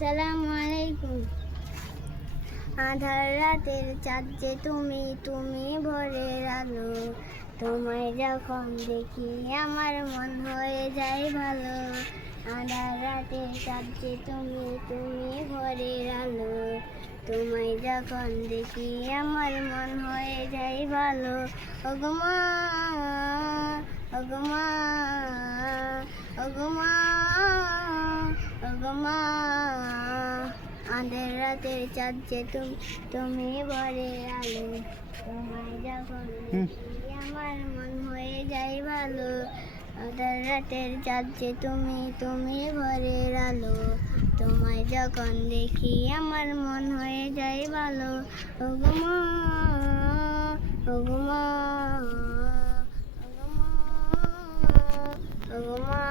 আসসালামু আলাইকুম। আধার রাতের চাঁদ যে তুমি, তুমি ভোরের আলো। তোমায় যখন দেখি আমার মন হয়ে যায় ভালো। আধার রাতের চাঁদ যে তুমি, তুমি ভোরের আলো। তোমায় যখন দেখি আমার মন হয়ে যায় ভালো। ওগো মা, ওগো মা, ওগো মা, ওগো মা। আঁধার রাতের চাঁদ যে তুমি, তুমি ভোরের আলো। তোমায় যখন দেখি আমার মন হয়ে যায় ভালো। আঁধার রাতের চাঁদ যে তুমি, তুমি ভোরের আলো। তোমায় যখন দেখি আমার মন হয়ে যায় ভালো। ওগো মা, ওগো মা, ওগো মা, ওগো মা।